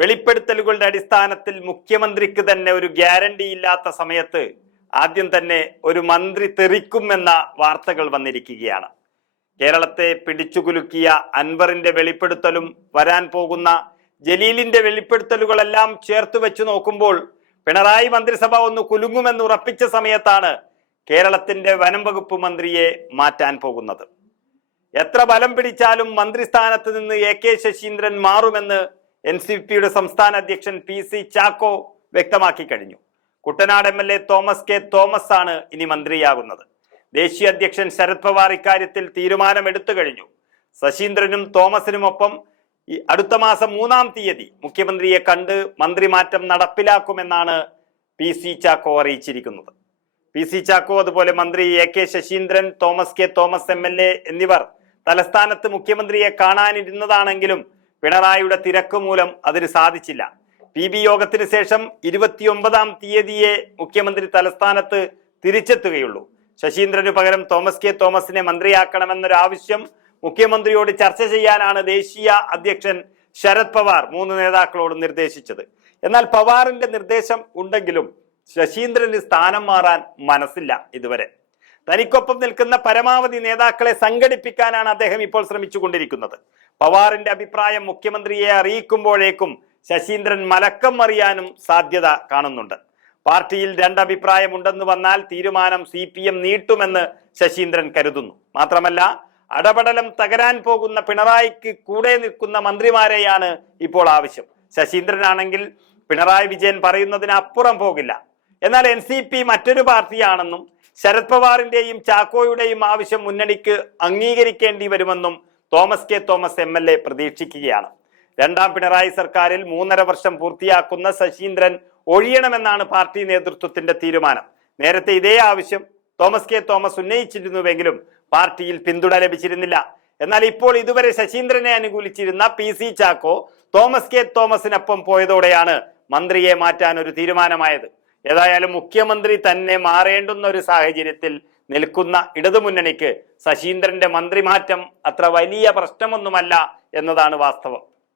വെളിപ്പെടുത്തലുകളുടെ അടിസ്ഥാനത്തിൽ മുഖ്യമന്ത്രിക്ക് തന്നെ ഒരു ഗ്യാരണ്ടി ഇല്ലാത്ത സമയത്ത് ആദ്യം തന്നെ ഒരു മന്ത്രി തെറിക്കുമെന്ന വാർത്തകൾ വന്നിരിക്കുകയാണ്. കേരളത്തെ പിടിച്ചുകുലുക്കിയ അൻവറിന്റെ വെളിപ്പെടുത്തലും വരാൻ പോകുന്ന ജലീലിന്റെ വെളിപ്പെടുത്തലുകളെല്ലാം ചേർത്ത് വെച്ച് നോക്കുമ്പോൾ പിണറായി മന്ത്രിസഭ ഒന്ന് കുലുങ്ങുമെന്ന് ഉറപ്പിച്ച സമയത്താണ് കേരളത്തിന്റെ വനം വകുപ്പ് മന്ത്രിയെ മാറ്റാൻ പോകുന്നത്. എത്ര ബലം പിടിച്ചാലും മന്ത്രിസ്ഥാനത്ത് നിന്ന് എ കെ ശശീന്ദ്രൻ മാറുമെന്ന് എൻ സി പിയുടെ സംസ്ഥാന അധ്യക്ഷൻ പി സി ചാക്കോ വ്യക്തമാക്കി കഴിഞ്ഞു. Kuttanad M L A Thomas K Thomas ആണ് ഇനി മന്ത്രിയാകുന്നത്. ദേശീയ അധ്യക്ഷൻ ശരത് പവാർ ഇക്കാര്യത്തിൽ തീരുമാനമെടുത്തു കഴിഞ്ഞു. ശശീന്ദ്രനും തോമസിനുമൊപ്പം അടുത്ത മാസം മൂന്നാം തീയതി മുഖ്യമന്ത്രിയെ കണ്ട് മന്ത്രിമാറ്റം നടപ്പിലാക്കുമെന്നാണ് പി സി ചാക്കോ അറിയിച്ചിരിക്കുന്നത്. പി സി ചാക്കോ അതുപോലെ മന്ത്രി A K Saseendran Thomas K Thomas A എന്നിവർ തലസ്ഥാനത്ത് മുഖ്യമന്ത്രിയെ കാണാനിരുന്നതാണെങ്കിലും പിണറായിയുടെ തിരക്ക് മൂലം അതിന് സാധിച്ചില്ല. പി ബി യോഗത്തിന് ശേഷം ഇരുപത്തിയൊമ്പതാം തീയതിയെ മുഖ്യമന്ത്രി തലസ്ഥാനത്ത് തിരിച്ചെത്തുകയുള്ളൂ. ശശീന്ദ്രന് പകരം തോമസ് കെ തോമസിനെ മന്ത്രിയാക്കണമെന്നൊരാവശ്യം മുഖ്യമന്ത്രിയോട് ചർച്ച ചെയ്യാനാണ് ദേശീയ അധ്യക്ഷൻ ശരത് പവാർ മൂന്ന് നേതാക്കളോട് നിർദ്ദേശിച്ചത്. എന്നാൽ പവാറിന്റെ നിർദ്ദേശം ഉണ്ടെങ്കിലും ശശീന്ദ്രന് സ്ഥാനം മാറാൻ മനസ്സില്ല ഇതുവരെ. തനിക്കൊപ്പം നിൽക്കുന്ന പരമാവധി നേതാക്കളെ സംഘടിപ്പിക്കാനാണ് അദ്ദേഹം ഇപ്പോൾ ശ്രമിച്ചുകൊണ്ടിരിക്കുന്നത്. പവാറിന്റെ അഭിപ്രായം മുഖ്യമന്ത്രിയെ അറിയിക്കുമ്പോഴേക്കും ശശീന്ദ്രൻ മലക്കം അറിയാനും സാധ്യത കാണുന്നുണ്ട്. പാർട്ടിയിൽ രണ്ടഭിപ്രായമുണ്ടെന്ന് വന്നാൽ തീരുമാനം സി പി എം നീട്ടുമെന്ന് ശശീന്ദ്രൻ കരുതുന്നു. മാത്രമല്ല അടപടലം തകരാൻ പോകുന്ന പിണറായിക്ക് കൂടെ നിൽക്കുന്ന മന്ത്രിമാരെയാണ് ഇപ്പോൾ ആവശ്യം. ശശീന്ദ്രനാണെങ്കിൽ പിണറായി വിജയൻ പറയുന്നതിനപ്പുറം പോകില്ല. എന്നാൽ എൻ സി പി മറ്റൊരു പാർട്ടിയാണെന്നും ശരത് പവാറിന്റെയും ചാക്കോയുടെയും ആവശ്യം മുന്നണിക്ക് അംഗീകരിക്കേണ്ടി വരുമെന്നും Thomas K Thomas M L A പ്രതീക്ഷിക്കുകയാണ്. രണ്ടാം പിണറായി സർക്കാരിൽ മൂന്നര വർഷം പൂർത്തിയാക്കുന്ന ശശീന്ദ്രൻ ഒഴിയണമെന്നാണ് പാർട്ടി നേതൃത്വത്തിന്റെ തീരുമാനം. നേരത്തെ ഇതേ ആവശ്യം തോമസ് കെ തോമസ് ഉന്നയിച്ചിരുന്നുവെങ്കിലും പാർട്ടിയിൽ പിന്തുണ ലഭിച്ചിരുന്നില്ല. എന്നാൽ ഇപ്പോൾ ഇതുവരെ ശശീന്ദ്രനെ അനുകൂലിച്ചിരുന്ന P C Chacko Thomas K തോമസിനൊപ്പം പോയതോടെയാണ് മന്ത്രിയെ മാറ്റാൻ ഒരു തീരുമാനമായത്. ഏതായാലും മുഖ്യമന്ത്രി തന്നെ മാറേണ്ടുന്ന ഒരു സാഹചര്യത്തിൽ നിൽക്കുന്ന ഇടതുമുന്നണിക്ക് ശശീന്ദ്രന്റെ മന്ത്രിമാറ്റം അത്ര വലിയ പ്രശ്നമൊന്നുമല്ല എന്നതാണ് വാസ്തവം.